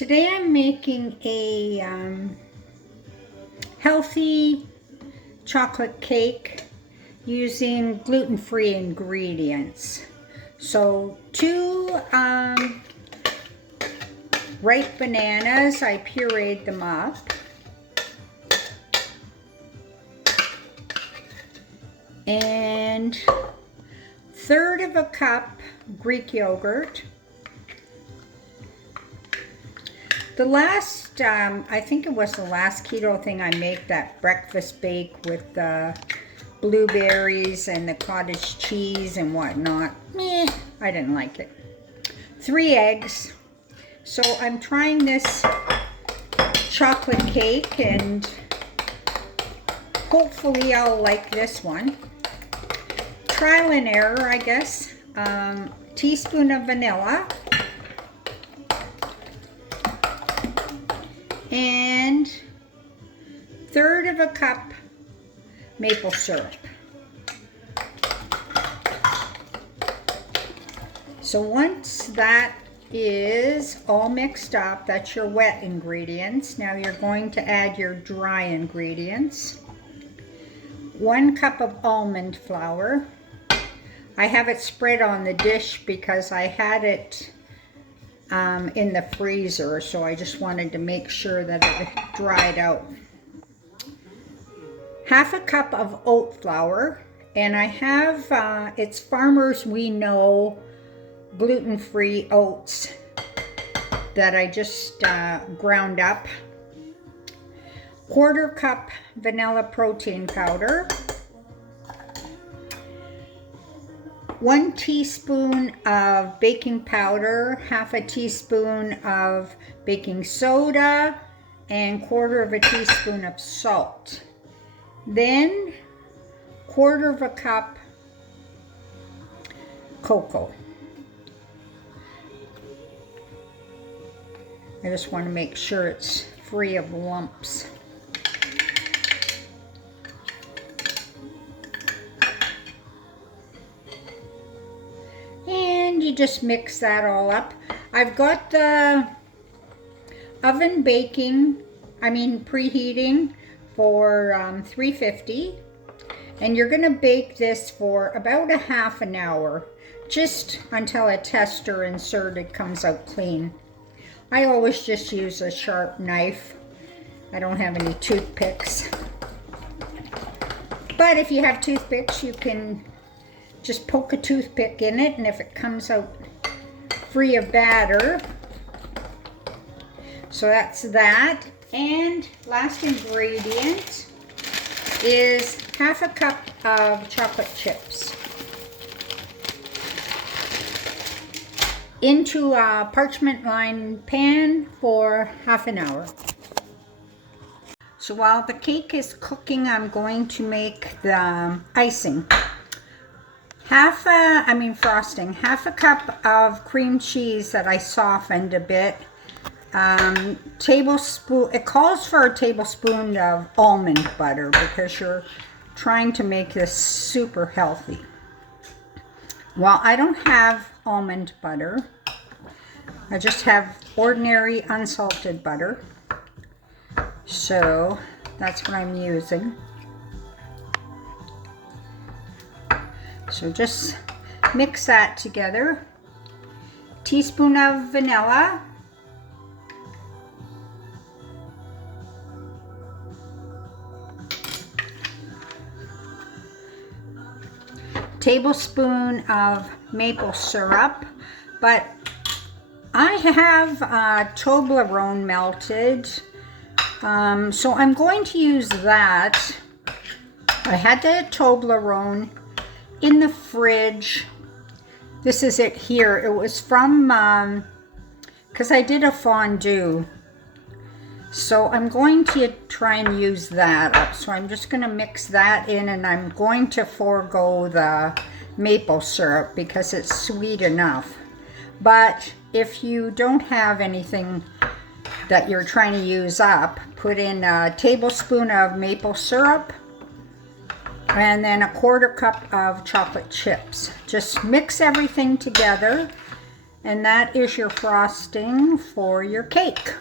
Today I'm making a healthy chocolate cake using gluten-free ingredients. So 2 ripe bananas, I pureed them up. And 1/3 of a cup Greek yogurt. The last, I think it was the last keto thing I made, that breakfast bake with the blueberries and the cottage cheese and whatnot. I didn't like it. 3 eggs. So I'm trying this chocolate cake and hopefully I'll like this one. Trial and error, I guess. Teaspoon of vanilla. And 1/3 of a cup maple syrup. So once that is all mixed up, that's your wet ingredients. Now you're going to add your dry ingredients. 1 cup of almond flour. I have it spread on the dish because I had it in the freezer, so I just wanted to make sure that it dried out. 1/2 cup of oat flour, and I have it's Farmers We Know gluten-free oats that I just ground up. 1/4 cup vanilla protein powder. 1 teaspoon of baking powder, 1/2 teaspoon of baking soda, and 1/4 teaspoon of salt. Then 1/4 cup cocoa. I just want to make sure it's free of lumps. And you just mix that all up. I've got the oven preheating for 350. And you're going to bake this for about 1/2 an hour, just until a tester inserted comes out clean. I always just use a sharp knife. I don't have any toothpicks. But if you have toothpicks, you can just poke a toothpick in it, and if it comes out free of batter. So that's that. And last ingredient is 1/2 cup of chocolate chips into a parchment lined pan for 1/2 an hour. So while the cake is cooking, I'm going to make the icing. Frosting. 1/2 cup of cream cheese that I softened a bit. Tablespoon, it calls for a tablespoon of almond butter because you're trying to make this super healthy. Well, I don't have almond butter. I just have ordinary unsalted butter. So that's what I'm using. So just mix that together. Teaspoon of vanilla. Tablespoon of maple syrup, but I have Toblerone melted, so I'm going to use that. I had the Toblerone in the fridge. This is it here. It was from, because I did a fondue. So I'm going to try and use that up. So I'm just going to mix that in, and I'm going to forego the maple syrup because it's sweet enough. But if you don't have anything that you're trying to use up, put in a tablespoon of maple syrup and then 1/4 cup of chocolate chips. Just mix everything together And that is your frosting for your cake.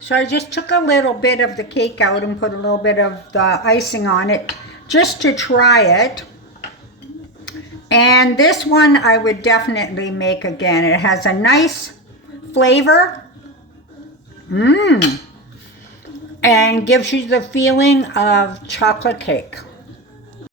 So I just took a little bit of the cake out and put a little bit of the icing on it just to try it. And this one I would definitely make again. It has a nice flavor. And gives you the feeling of chocolate cake.